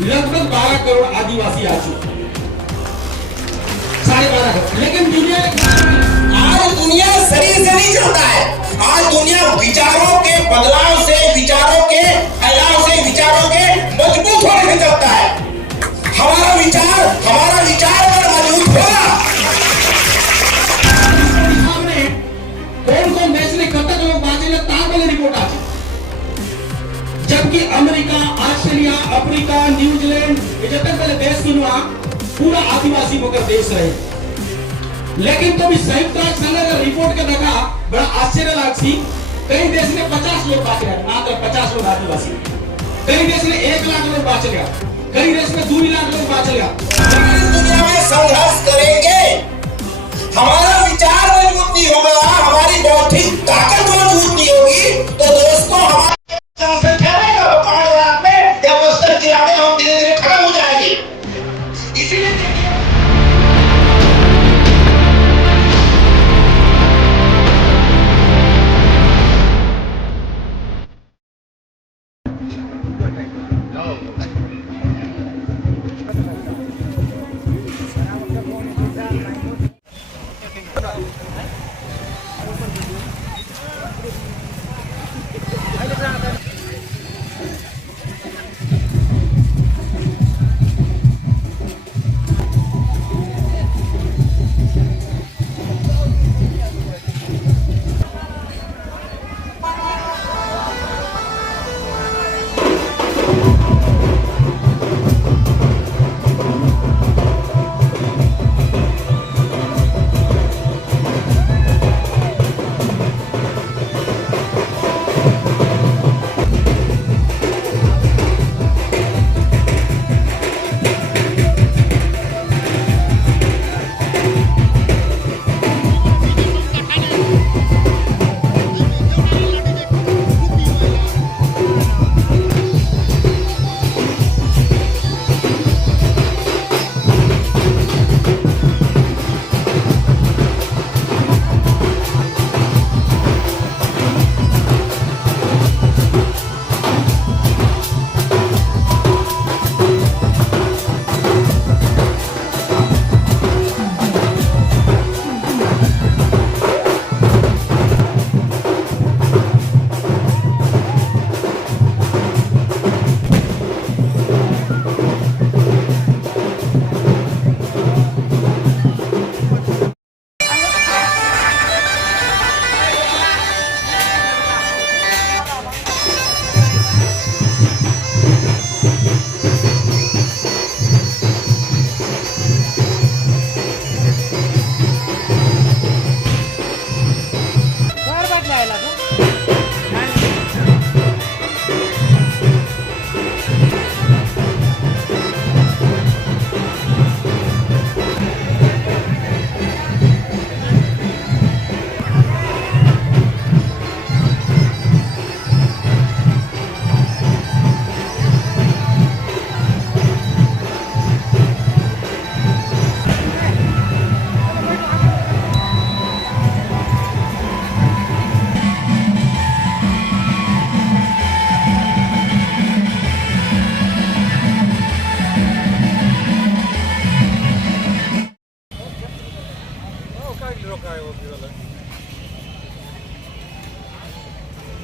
लगभग 12 करोड़ आदिवासी आ चुके, 12.5 करोड़। लेकिन आज दुनिया शरीर से नहीं चलता है। आज दुनिया विचारों के बदलाव से, विचारों के फैलाव से, विचारों के मजबूत होने से चलता है। हमारा विचार अगर मजबूत होगा, कौन कौन देश ने कब तक लोग बांचेंगे तार वाली रिपोर्ट आ, जबकि अमेरिका, ऑस्ट्रेलिया, अफ्रीका, न्यूजीलैंड ये जब तक पहले देश सुनवा पूरा आदिवासी होकर देश रहे। लेकिन तो भी संयुक्त राष्ट्र संघ ने रिपोर्ट के देखा, बड़ा आश्चर्य लागसी, कई देश में 50 लोग बाँच गए, मात्र 50 लोग आदिवासी। कई देश में 1 लाख लोग बाँच गया, कई देश में 2 लाख लोग बाँच गया। इस दुनिया में संघर्ष करेंगे, हमारा विचार मजबूत नहीं होगा, हमारी बौद्धिक ताकत मजबूत नहीं होगी, तो दोस्तों हमारे हम धीरे धीरे खत्म हो जाएगी। इसीलिए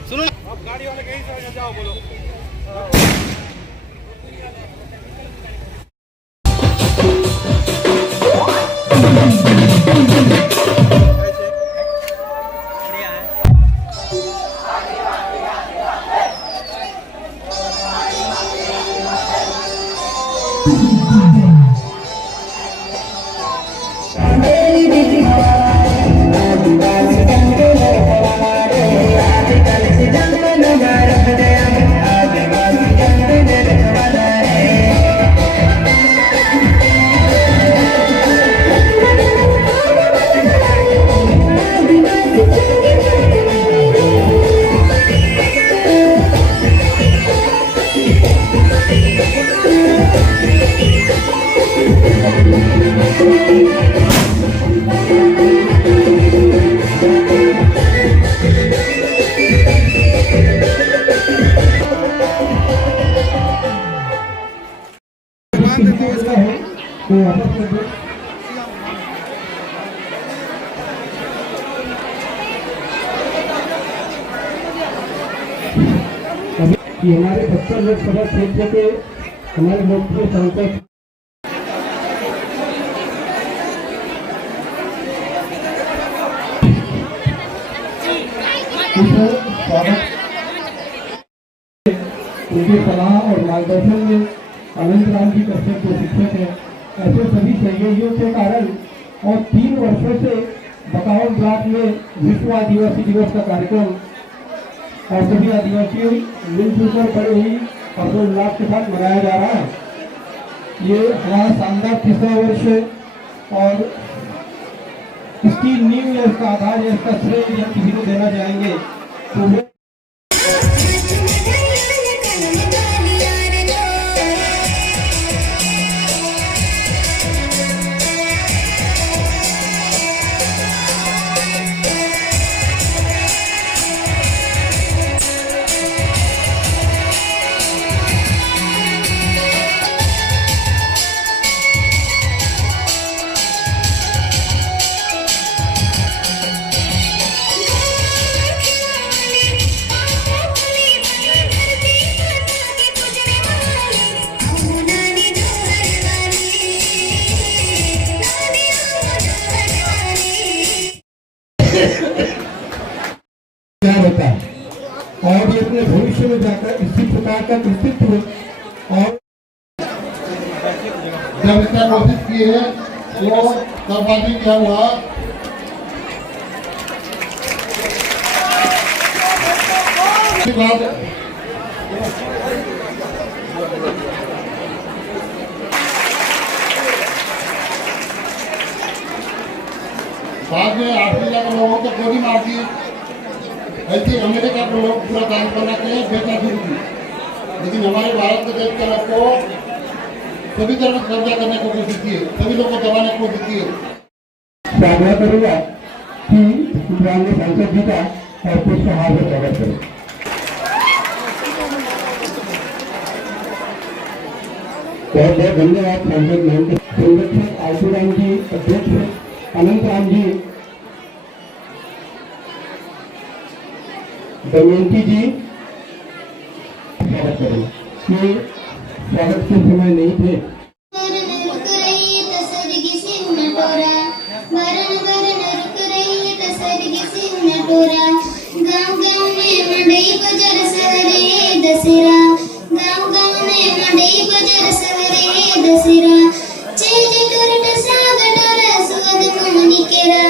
सुनो, आप गाड़ी वाले कहीं से जाओ, बोलो। ध्यान दे पाओ इसका। तो वापस कर दो। कि हमारे 70 लोकसभा क्षेत्र के हमारे लोकप्रिय सांसद उनके सलाह और मार्गदर्शन में अनंत राम जी कश्यप जो शिक्षक हैं, ऐसे सभी सहयोगियों के कारण और 3 वर्षों से बकाउल ब्लॉक में विश्व आदिवासी दिवस का कार्यक्रम और सभी आदिवासियों मिलजुल कर बड़े ही हर्षोल्लास के साथ मनाया जा रहा है। ये हमारा शानदार 3रा वर्ष है और इसकी नींव या इसका आधार या इसका श्रेय यदि किसी को देना चाहेंगे तो वो क्या होता है और ये अपने भविष्य में जाकर इसी प्रकार का कृतित्व और जब इसका घोषित किए है तो कर्मचारी क्या हुआ बाद में 8 जिला के लोगों को गोली मार दी। ऐसे अमेरिका के लोग पूरा काम करना के बेचा शुरू की, लेकिन हमारे भारत के देश के लोग को सभी तरह से कब्जा करने की कोशिश की है, सभी लोग को दबाने की कोशिश की है। आग्रह करूंगा कि माननीय सांसद जी का और पुष्पहार से स्वागत करें। बहुत बहुत धन्यवाद सांसद मैम के संरक्षक आशुराम जी, अध्यक्ष अनंत राम जी, दमयंती जी स्वागत करें। ये स्वागत के समय नहीं थे। गाँव गाँव में मंडई बाजार सहरे दशहरा, गाँव गाँव में मंडई बाजार सहरे दशहरा, चेज टोरट साग डोरा सुगद मोहनी केरा,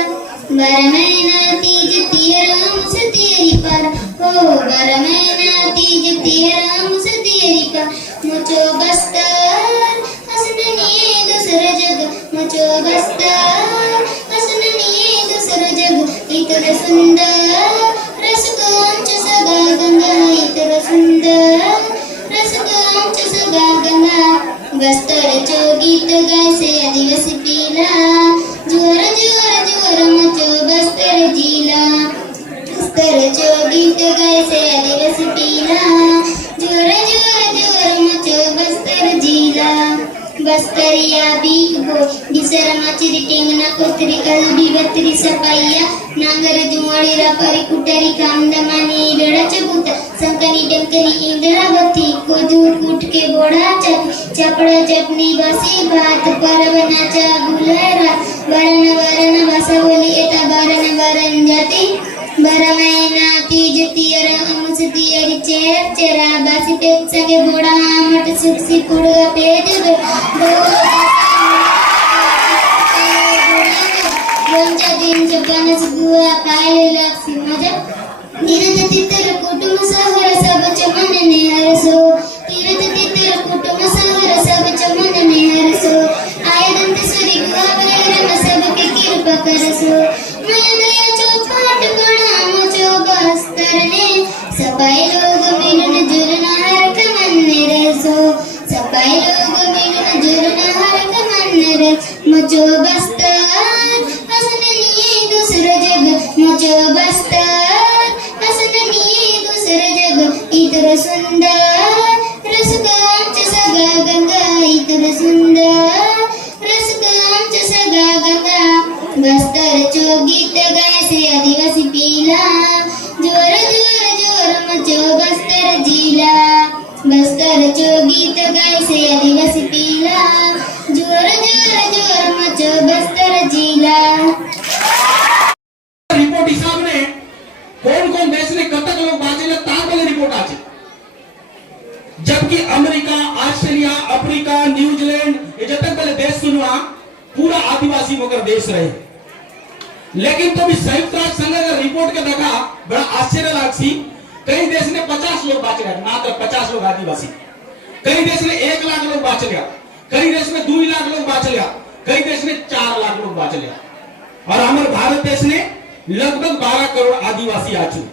12 महीना तीज तियरा मुझसे तेरी पर हो, 12 महीना तीज तियरा मुझसे तेरी पर, मुझो बस्तर हसननिए दूसरा जग, मुझो बस्तर हसननिए दूसरा जग, इतर सुंदर रस कांच सगा गंगा, इतर सुंदर रस कांच सगा गंगा, बस्तर जो गीत गाय से आदिवासी पीला, जोर जोर जोर मचो बस्तर जिला, बस्तर जो गीत गाय से आदिवासी पीला, जोर जोर जोर मचो बस्तर जिला, बस्तरिया बीक बो बिसर माचरी टेंगना कोतरी कलबी बत्री सपाइया, नांगर जुआड़ी रापरी कुटरी कामदमानी बेड़ा चबूता, संकनी डंकरी इंद्रावती को दूर कूट के बोड़ा चप, चपड़ा चपनी बसी बात परव नाचा गुलरा, वरण वरण बसवली एता वरण वरण जाती, 12 महीना तीज तियरा अमुस तियरी चेर चेरा, बासी पेट संगे बोड़ा मट सुक्सी कुड़गा पेज दो, रोंचा दिन जपन सुगुआ पाए लक्ष्मी मजा, तीरथ तितर कुटुंब सहर सब चमन ने हरसो, तीरथ तितर कुटुंब सहर सब चमन ने हरसो, आय दंतेश्वरी गुआ बैरम सबके कृपा करसो, माया दया चौपाट गणा मुझो बस्तर ने, सपाई लोग मिलन जुलन हर कमन ने रसो, सपाई लोग मिलन जुलन हर कमन ने रस, मुझो बस्तर हसननिए दूसरा जग, मुझो बस्तर हसननिए दूसरा जग, इतर सुंदर रस कांच सगा गंगा, इतर सुंदर जो गीत गाए से आदिवासी पीला जोर जोर जोर मचो बस्तर जिला। रिपोर्ट हिसाब ने कौन कौन देश ने कतक लोग बांचे तार वाले रिपोर्ट आचे, जबकि अमेरिका, ऑस्ट्रेलिया, अफ्रीका, न्यूजीलैंड ये जब तक पहले देश सुनवा पूरा आदिवासी मगर देश रहे। लेकिन तो भी संयुक्त राष्ट्र संघ का रिपोर्ट के देखा बड़ा आश्चर्य लागसी, कई देश ने 50 लोग बांच गए, मात्र 50 लोग आदिवासी। कई देश ने 1 लाख लोग बांच लिया, कई देश में 2 लाख लोग बांच लिया, कई देश ने 4 लाख लोग बांच लिया। और हमारे भारत देश ने लगभग 12 करोड़ आदिवासी आ चुके,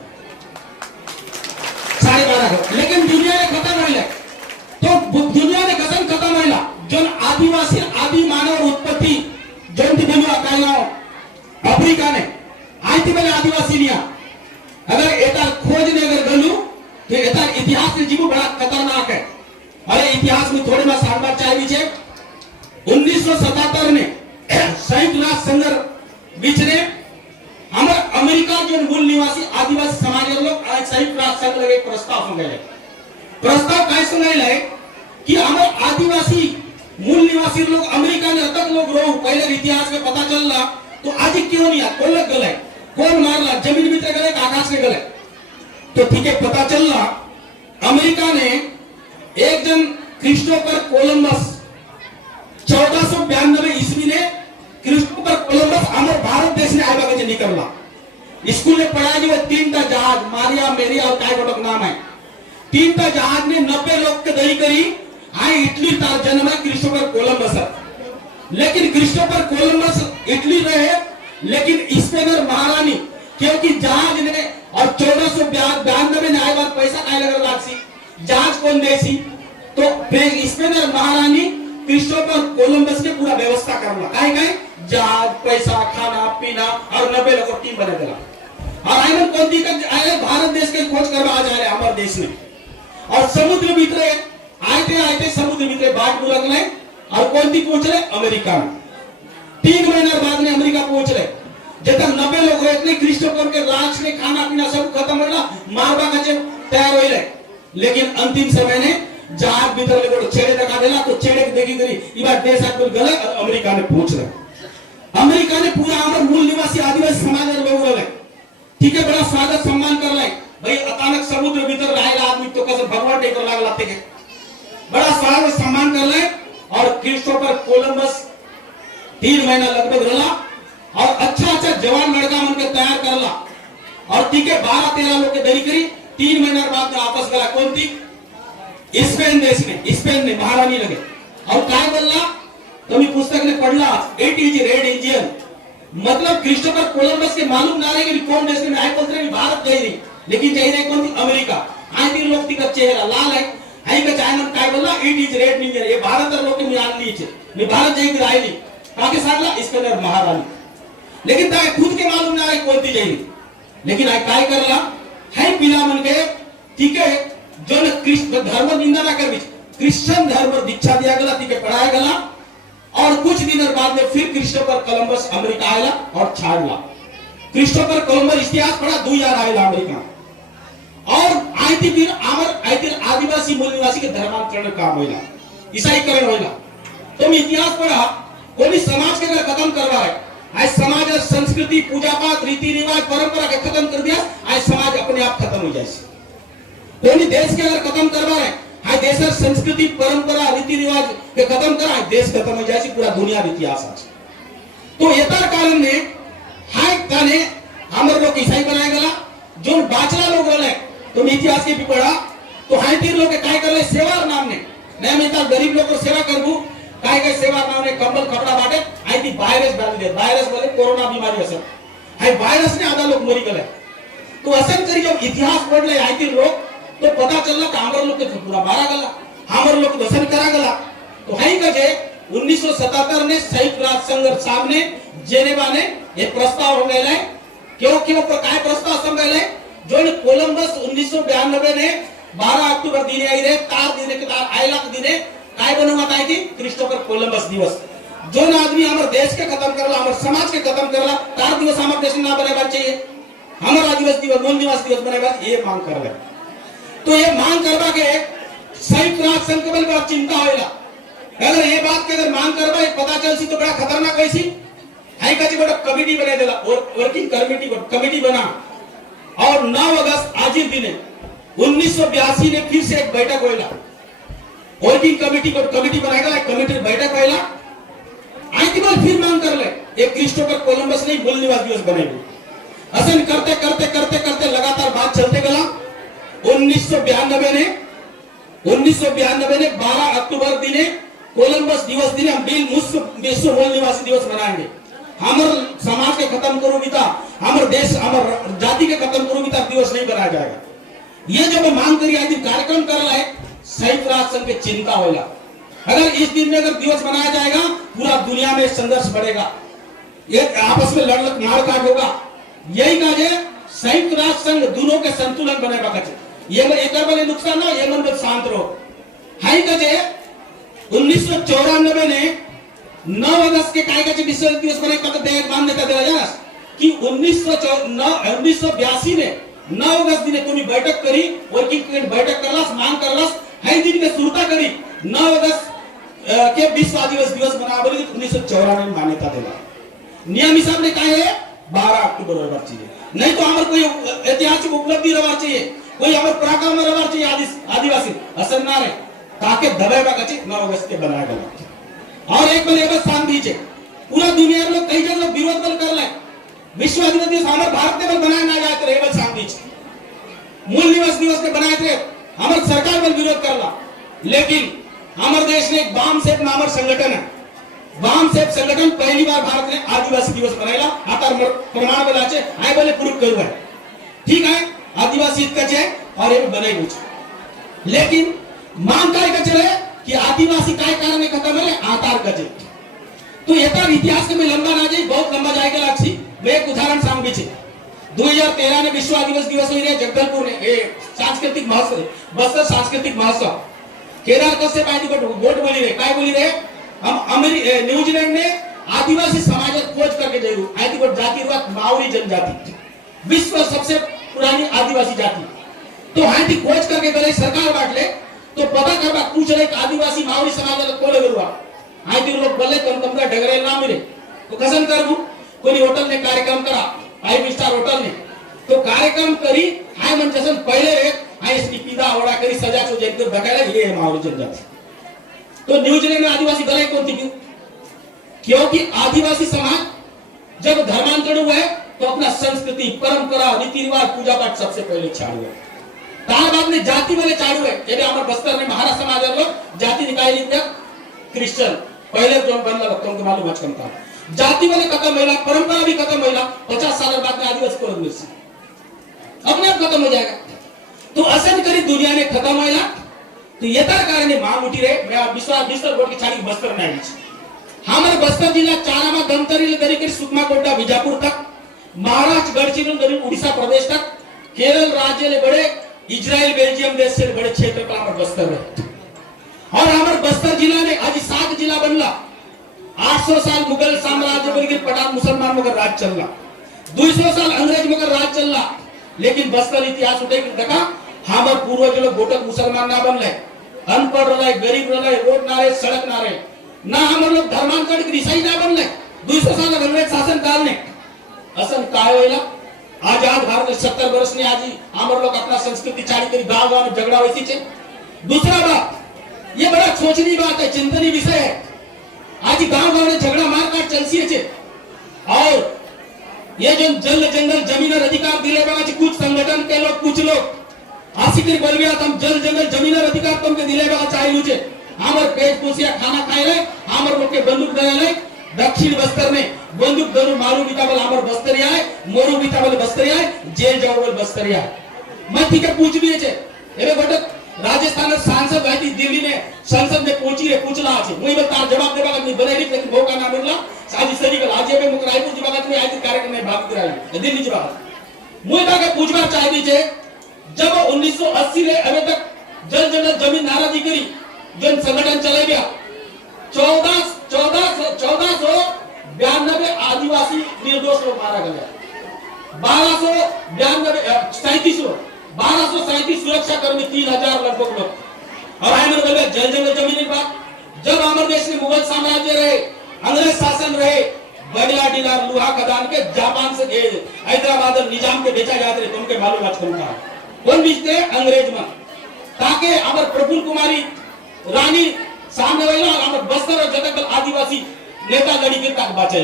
12.5 करोड़। लेकिन दुनिया ने खत्म हो, तो दुनिया ने कसम खत्म होला जो आदिवासी आदि मानव उत्पत्ति जो अफ्रीका ने आज थी पहले आदिवासी नहीं। अगर एतार खोज ने अगर गलू तो एतार इतिहास ने जीवो बड़ा खतरनाक है। अरे इतिहास में थोड़े में सांबार चाहिए छे 1977 ने संयुक्त राष्ट्र संघ बीच ने हमारे अमेरिका जो मूल निवासी आदिवासी समाज लोग संयुक्त राष्ट्र संघ लगे प्रस्ताव मंगाए। प्रस्ताव काय संगाइले कि हमारे आदिवासी मूल निवासी लोग अमेरिका ने तक लोग रो पहले इतिहास में पता चल रहा तो आज क्यों नहीं कौन लग गए, कौन मारला, जमीन भीतर गए आकाश में गए। तो ठीक है पता चल रहा अमेरिका ने एक जन क्रिस्टोफर कोलंबस 1492 ईस्वी ने क्रिस्टोफर कोलंबस हमारे भारत देश ने आया के निकलना। स्कूल में पढ़ाया जो 3 जहाज मारिया मेरिया और काय गोटक नाम है 3 जहाज ने 90 लोग के दही करी आई इटली तार जन्म है क्रिस्टोफर कोलंबस। लेकिन क्रिस्टोफर कोलंबस इटली रहे, लेकिन स्पेनर महारानी क्योंकि जहाज ने और 1492 में आए बात पैसा काय लगा लागसी जहाज कौन देसी तो स्पेनर महारानी क्रिस्टोफर कोलंबस के पूरा व्यवस्था करना काय काय जहाज पैसा खाना पीना और 90 लोगों टीम बना दिला। और आइमन कौन दी आए भारत देश के खोज करवा आ जाए हमारे देश में। और समुद्र मित्र आते समुद्र मित्र बाट बुलक ले और कौन दी पहुंच रहे अमेरिका में। 3 महीना बाद में अमेरिका पहुंच रहे जब तक 90 लोग रहे इतने क्रिस्टोफर के राज ने खाना पीना सब खत्म होला मारवा का तैयार हो रहे। लेकिन अंतिम समय ने जहाज भीतर ले छेड़े दिखा देला तो छेड़े की देखी करी ई बार देश आकर गले और अमेरिका ने पहुंच रहे। अमेरिका ने पूरा हमारे मूल निवासी आदिवासी समाज के लोग रहे ठीक है बड़ा स्वागत सम्मान कर रहे भाई अचानक समुद्र भीतर रहेगा आदमी तो कसम भगवान टेकर लाग लाते के बड़ा स्वागत सम्मान कर रहे। और क्रिस्टोफर कोलंबस 3 महीना लगभग रहा और अच्छा जवान लड़का मन के तैयार करला और ठीक है 12-13 लोग के दरी करी 3 महीना बाद में आपस गला कौन थी स्पेन देश में स्पेन ने महारानी लगे और काय बोलला तुम्हें पुस्तक ने पढ़ला इट इज रेड इंडियन मतलब क्रिस्टोफर कोलंबस के मालूम ना रहे कि कौन देश में आए बोलते भारत गई रही लेकिन जाई रहे कौन थी अमेरिका। आई 3 लोग ती का चेहरा लाल है आई का चाइना काय बोलला इट इज रेड इंडियन ये भारत लोग के मिलान ली छे मैं भारत जाई रायली काके सांगला स्पेनर महारानी लेकिन ताके खुद के मालूम ना रहे कौन थी जाई लेकिन आई काय करला है पिला मन के ठीक है जो न कृष्ण धर्म निंदा ना करबी क्रिश्चियन धर्म दीक्षा दिया गला ठीक है पढ़ाया गला और कुछ दिन बाद में फिर क्रिस्टोफर कोलंबस अमेरिका आया और छाड़ला। क्रिस्टोफर कोलंबस इतिहास पढ़ा 2000 आया अमेरिका और आईती फिर आमर आईती आदिवासी मूल निवासी के धर्मांतरण काम होइला ईसाईकरण होइला। तुम इतिहास पढ़ा कोई समाज के अगर खत्म करवा है आज समाज संस्कृति पूजा पाठ रीति रिवाज परंपरा के खत्म कर दिया आज समाज अपने आप खत्म हो जाए। कोई देश के अगर खत्म करवा है आज देश संस्कृति परंपरा रीति रिवाज के खत्म करा देश खत्म हो जाए पूरा दुनिया इतिहास आज। तो यथार कारण ने हाय काने हमर लोग ईसाई बनाए गला जो बाचला लोग रहे तुम इतिहास के भी पढ़ा तो हाय तीर लोग काय करले सेवा नाम ने मैं मेता गरीब लोग को सेवा करबू काय काय सेवा नाम ने कंबल कपड़ा बाटे आई थी वायरस डाल दे वायरस बोले कोरोना बीमारी असर हाय वायरस ने आधा लोग मरी गए। तो असर करी जब इतिहास पढ़ ले आई थी लोग तो पता चलला कि हमर लोग के पूरा मारा गला हमर लोग दर्शन करा गला। तो हाई कजे 1977 ने संयुक्त राष्ट्र संघ सामने जेनेवा ने एक प्रस्ताव हो गया क्यों काय प्रस्ताव संगले जो ने कोलंबस 1992 ने 12 अक्टूबर दिन आई रे तार दिन के तार आयला दिने काय बनवा ताई थी क्रिस्टोफर कोलंबस दिवस जो न आदमी हमारे देश के खत्म करला हमारे समाज के खत्म करला तार दिवस हमारे देश में ना बनाए चाहिए हमारा दिवस मूल निवास दिवस बनाए ये मांग कर रहे। तो ये मांग करवा के संयुक्त राष्ट्र संघ के बल पर चिंता होगा अगर ये बात के अगर मांग करबा पता चल सी तो बड़ा खतरनाक होई सी हाई का बड़ा कमेटी बना देला वर्किंग कमेटी बना और 9 अगस्त आज ही दिन 1982 ने फिर से एक बैठक होइला वर्किंग कमेटी बनाएगा एक कमेटी बैठक होइला आई की बार फिर मांग कर ले एक क्रिस्टोफर कोलंबस ने मूल निवास दिवस बनाएगी असन करते करते करते करते लगातार बात चलते गला 1992 ने 12 अक्टूबर दिने कोलंबस दिवस दिने हम विश्व मूल निवासी दिवस मनाएंगे हमर समाज के खत्म करो बिता हमर देश हमर जाति के खत्म करो बिता दिवस नहीं बनाया जाएगा ये जब मांग करी आज कार्यक्रम कर रहा है संयुक्त राष्ट्र संघ की चिंता होगा अगर इस दिन में अगर दिवस बनाया जाएगा पूरा दुनिया में संघर्ष बढ़ेगा ये आपस में लड़ मार काट होगा यही काज है संयुक्त राष्ट्र संघ दोनों के संतुलन बने बचे ये एक वाले नुकसान ना ये मन शांत रहो हाई कजे 1994 ने 9 अगस्त के काय कजे विश्व दिवस बने का मान्यता दिला जाना कि 1982 ने 9 अगस्त दिन कोणी बैठक करी वर्किंग बैठक करलास मांग करलास हाई दिन के सुरता करी 9 अगस्त के विश्व आदिवासी दिवस बना बोली 1994 में मान्यता दिला नियम हिसाब ने काय है 12 अक्टूबर रहना चाहिए नहीं तो हमारे कोई ऐतिहासिक उपलब्धि रहना चाहिए कोई हमारे पराक्रम में रहना चाहिए आदिवासी असर ना रहे ताकि दबाए का कच्चे 9 अगस्त के बनाया गया और एक बल स्थान दीजिए पूरा दुनिया में कई जगह विरोध बल कर रहे विश्व आदिवासी दिवस हमारे भारत में बनाया ना जाए तो रेबल स्थान दीजिए मूल निवास दिवस के बनाए थे हमारे सरकार बल विरोध कर रहा लेकिन हमारे देश में एक वाम सेप नामक संगठन है वाम सेप संगठन पहली बार भारत ने आदिवासी दिवस बनाया आता प्रमाण बलाचे आए बोले प्रूफ करू है ठीक है आदिवासी कचे और ये बनाई कुछ लेकिन मांग काय कचे रहे कि आदिवासी काय कारण खत्म है आधार कचे तो येता इतिहास के में लंबा ना जाए बहुत लंबा जाएगा लाक्षी मैं एक उदाहरण सांग बीचे 2013 में विश्व आदिवासी दिवस हुई जगदलपुर ने सांस्कृतिक महोत्सव बस्तर सांस्कृतिक महोत्सव केदार कश्यप आदि को वोट बोली रहे काय बोली रहे हम न्यूजीलैंड में आदिवासी समाज खोज करके जरूर आदि को जातिवाद मावरी जनजाति विश्व सबसे पुरानी आदिवासी जाति तो हाथी खोज करके गले सरकार बांटले तो पता करवा पूछ रहे आदिवासी मावरी समाज कोले गरुआ हाथी लोग बोले कम का डगरे ना मिले तो कसन करबू कोई होटल ने कार्यक्रम करा 5 स्टार होटल ने तो कार्यक्रम करी हाय मन जसन पहले रे हाय इसकी पीदा ओड़ा करी सजा को जेकर बकायला ये मावरी जनजाति तो न्यूजीलैंड में आदिवासी गले कौन थी क्योंकि आदिवासी समाज जब धर्मांतरण हुआ है तो अपना संस्कृति परंपरा रीति रिवाज पूजा पाठ सबसे पहले छाड़ू है तार बाद में जाति वाले छाड़ू है यदि हमारे बस्तर में महाराष्ट्र समाज लोग जाति निकाय लिख दिया क्रिश्चियन पहले जो बनला भक्तों को मालूम बचकन था जाति वाले खत्म महिला परंपरा भी खत्म महिला 50 साल बाद में आदिवासी को मिल अपने आप खत्म हो जाएगा तो असन करी दुनिया ने खत्म महिला तो ये कारण मांग उठी रहे मैं विश्वास बिस्तर बोर्ड की छाड़ी बस्तर में आई हमारे बस्तर जिला चारामा धमतरी दरी सुकमा कोटा बीजापुर तक महाराष्ट्र गढ़चिरोली उड़ीसा प्रदेश तक केरल राज्य ले बड़े इजराइल बेल्जियम देश से बड़े क्षेत्र का हमारे बस्तर है और हमारे बस्तर जिला ने आज 7 जिला बनला 800 साल मुगल साम्राज्य बन पठान मुसलमान मगर राज चल रहा 200 साल अंग्रेज मगर राज चल रहा लेकिन बस्तर इतिहास उठे देखा हमारे पूर्वज लोग गोटक मुसलमान ना बन रहे अनपढ़ रहे गरीब रहे रोड ना रहे सड़क ना रहे ना हम लोग धर्मांतरण ईसाई ना बन रहे 200 साल अंग्रेज शासन काल ने असन काय होइला आजाद भारत 70 वर्ष ने आज हम लोग अपना संस्कृति छाड़ी करी गांव गांव में झगड़ा वैसी छे दूसरा बात ये बड़ा सोचनी बात है चिंतनी विषय है आज गांव गांव में झगड़ा मारकाट चलसी है और ये जो जल जंगल जमीन और अधिकार दिले बाबा कुछ संगठन के लोग कुछ लोग आशिकर बोल गया तुम जल जंगल जमीन और अधिकार तुमके दिले बाबा चाहे लूचे हमर पेट पोसिया खाना खाए रहे हमर लोग के बंदूक दे रहे दक्षिण बस्तर में बंदूक दरू मारू बीतावल हमर बस्तरिया है मोरू बीतावल बस्तरिया है जेल जावल बस्तरिया है मैं ठीक है पूछ भी है एरे बटक राजस्थान सांसद है दिल्ली ने संसद में पहुंची रे पूछला আছে मुई बता जवाब देबा नहीं बने लेकिन मौका ना मिलला साजी सरी का आज में मुक रायपुर जवाब में आज कार्यक्रम में भाग कराई दिल्ली जवाब मुई का पूछवा चाहती छे जब 1980 रे अबे तक जल जंगल जमीन नाराजी करी जन संगठन चले गया 1492 आदिवासी निर्दोष लोग मारा गया 1237 सुरक्षा कर्मी 3000 लगभग लोग और आए मन बोले जल जंगल जमीन बात जब हमारे देश में मुगल साम्राज्य रहे, अंग्रेज शासन रहे, बढ़िया डिलार लोहा खदान के जापान से हैदराबाद और निजाम के बेचा जाते रहे। तुमके मालूम आज कौन का कौन बेचते अंग्रेज में, ताकि हमारे प्रफुल्ल कुमारी रानी सामने रही और हमारे बस्तर और जगत आदिवासी नेता लड़ी के तक बचे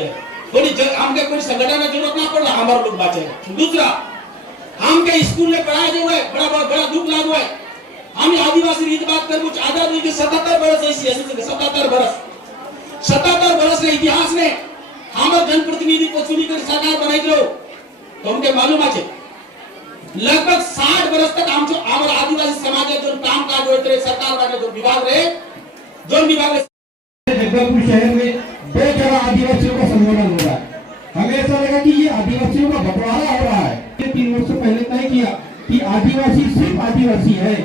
थोड़ी हमके कोई संगठन में जरूरत ना पड़ा, हमारे लोग बचे। दूसरा हमके स्कूल में पढ़ाया जो है बड़ा दुख लागू है। हम आदिवासी रीत बात कर कुछ आजादी के 77 बरस ऐसी 77 बरस के इतिहास में हमारे जनप्रतिनिधि को चुनी कर सरकार बनाई दो। तो हमके मालूम है लगभग 60 बरस तक हम जो हमारे आदिवासी समाज जो काम काज होते रहे, सरकार वाले जो विभाग रहे जगदलपुर शहर में 2 जगह आदिवासियों का सम्मेलन हो रहा है। हमें ऐसा लगा कि ये आदिवासियों का बंटवारा हो रहा है। 3 वर्ष पहले तय किया कि आदिवासी सिर्फ आदिवासी है,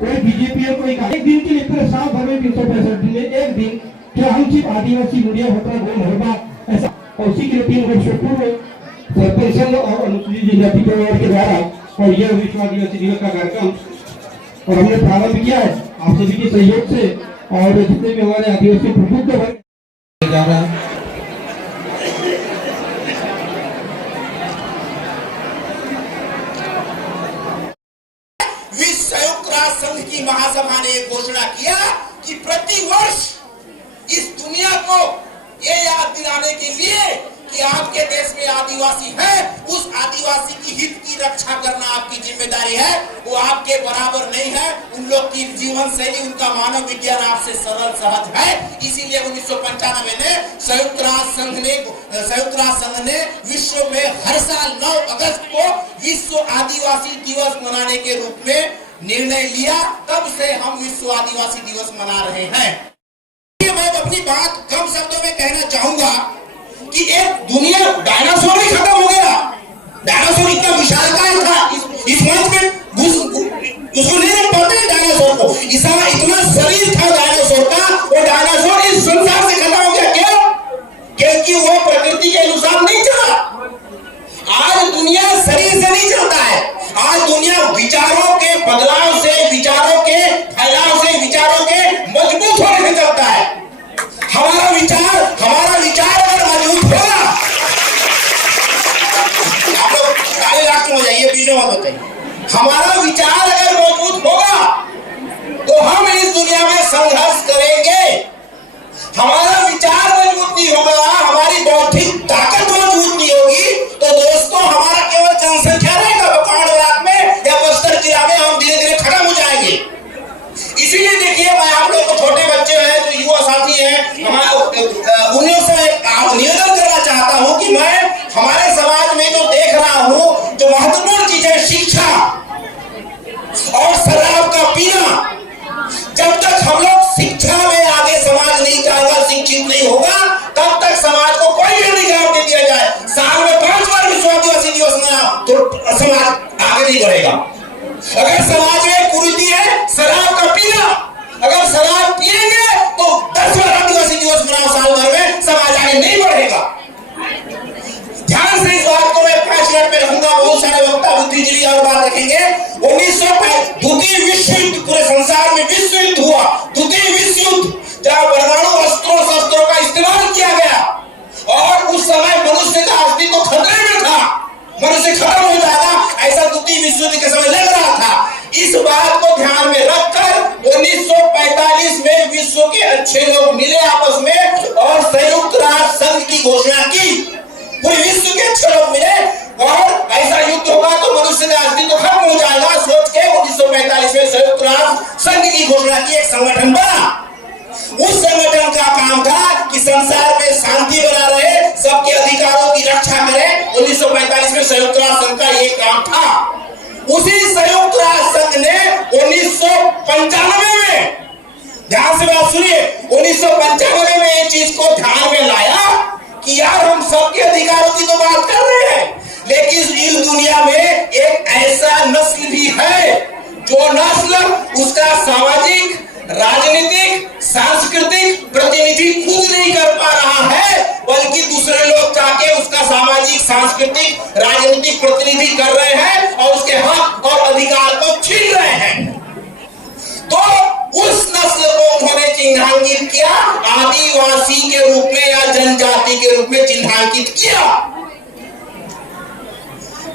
कोई बीजेपी है कोई एक दिन के लिए पूरे साल भर में 365 दिन में एक दिन क्या हम सिर्फ आदिवासी मीडिया होता गोल होगा ऐसा। और उसी के लिए 3 वर्ष पूर्व सरपंच और अनुसूचित जाति के द्वारा और यह विश्व आदिवासी दिवस का कार्यक्रम और हमने प्रारंभ किया है आप सभी के सहयोग से। और जितने भी हमारे आदिवासी प्रबुद्ध वर्ग जा रहा है विश्व संयुक्त राष्ट्र संघ की महासभा ने घोषणा किया कि प्रतिवर्ष इस दुनिया को ये याद दिलाने के लिए कि आपके देश में आदिवासी है, उस आदिवासी की हित की रक्षा करना आपकी जिम्मेदारी है। वो आपके बराबर नहीं है, उन लोग की जीवन शैली उनका मानव विज्ञान आपसे सरल सहज है। इसीलिए 1995 में संयुक्त राष्ट्र संघ ने विश्व में हर साल 9 अगस्त को विश्व आदिवासी दिवस मनाने के रूप में निर्णय लिया। तब से हम विश्व आदिवासी दिवस मना रहे हैं। मैं अपनी बात कम शब्दों में कहना चाहूंगा कि एक दुनिया डायनासोर ही खत्म हो गया। डायनासोर इतना विशालकाय था, इस मंच में उसको नहीं रख पाते डायनासोर को, इतना शरीर था डायनासोर का, वो डायनासोर इस संसार से खत्म हो गया। क्यों? क्योंकि वो प्रकृति के अनुसार नहीं चला। आज दुनिया शरीर से नहीं चलता है, आज दुनिया विचारों के बदलाव से, विचारों के फैलाव से, विचारों के मजबूत होने से चलता है। हमारा विचार अगर मजबूत होगा, आप लोग सारे राष्ट्र हो जाइए, बीच में मत बताइए। हमारा विचार अगर मजबूत होगा तो हम इस दुनिया में संघर्ष करेंगे। हमारा विचार मजबूत नहीं होगा, हमारी बौद्धिक ताकत मजबूत नहीं होगी, तो दोस्तों हमारा केवल जनसंख्या रहेगा पहाड़ में या बस्तर जिला में हम धीरे धीरे खत्म हो जाएंगे। इसीलिए देखिए, मैं आप लोग को छोटे बच्चे हैं जो युवा साथी हैं, उन्हें से निवेदन करना चाहता हूं कि मैं हमारे समाज में जो देख रहा हूं, जो महत्वपूर्ण चीज है शिक्षा और शराब का पीना। जब तक हम लोग शिक्षा में आगे समाज नहीं जाएगा, शिक्षित नहीं होगा, तब तक समाज को कोई भी अधिकार नहीं दिया जाए। साल में 5 बार विश्व आदिवासी दिवस मना तो समाज आगे नहीं बढ़ेगा। अगर समाज में कुरीति है शराब का पीना, अगर शराब पिएंगे तो 10 बार आदिवासी दिवस मनाओ साल भर में, समाज आगे नहीं बढ़ेगा। ध्यान से इस बात को मैं 5 मिनट में रखूंगा, बहुत सारे वक्ता बुद्धिजीवी और बात रखेंगे। 1905 द्वितीय विश्व युद्ध, पूरे संसार में विश्व युद्ध हुआ, द्वितीय विश्व युद्ध, जहां परमाणु शस्त्रों का इस्तेमाल किया गया और उस समय मनुष्य का अस्तित्व खतरे में था, मनुष्य खत्म हो जाएगा, ऐसा द्वितीय विश्व युद्ध के समय लग रहा था। इस बात को ध्यान में रखकर 1945 में विश्व के अच्छे लोग मिले आपस में और संयुक्त राष्ट्र संघ की घोषणा की। पूरे विश्व के अच्छे लोग मिले और ऐसा युद्ध होगा तो मनुष्य का अस्तित्व खत्म हो जाएगा, सोच के 1945 में संयुक्त राष्ट्र संघ की घोषणा की। एक संगठन बना, उस संगठन का काम था कि संसार में शांति बना रहे, सबके अधिकारों की रक्षा करे। 1945 में संयुक्त राष्ट्र संघ का ये काम था। उसी संयुक्त राष्ट्र संघ ने 1995 में, ध्यान से बात सुनिए, 1995 में ये चीज को ध्यान में लाया कि यार हम सबके अधिकारों की तो बात कर रहे हैं, लेकिन इस दुनिया में एक ऐसा नस्ल भी है जो नस्ल उसका सामाजिक, राजनीतिक, सांस्कृतिक प्रतिनिधि खुद नहीं कर पा रहा है, बल्कि दूसरे लोग जाके उसका सामाजिक, सांस्कृतिक, राजनीतिक प्रतिनिधि कर रहे हैं और उसके हक और अधिकार को छीन रहे हैं। तो उस नस्ल को उन्होंने चिन्हांकित किया, आदिवासी के रूप में या जनजाति के रूप में चिन्हांकित किया,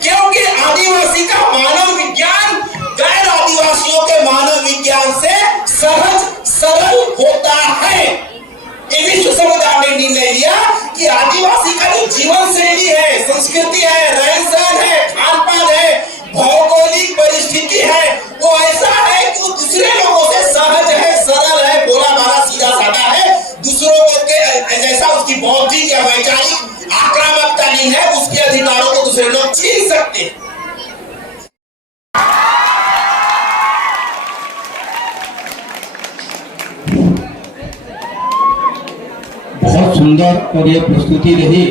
क्योंकि आदिवासी का मानव विज्ञान गैर आदिवासियों के मानव विज्ञान से सहज सरल होता है। विश्व समुदाय ने निर्णय लिया कि आदिवासी का जो जीवन शैली है, संस्कृति है, रहन सहन है, खान पान है, भौगोलिक परिस्थिति है, वो ऐसा है कि वो दूसरे लोगों से सहज है, सरल है, भोला भाला सीधा साधा है, दूसरों के जैसा उसकी बौद्धिक या वैचारिक आक्रामकता नहीं है, उसके अधिकारों को दूसरे लोग छीन सकते हैं। बहुत सुंदर और ये प्रस्तुति रही।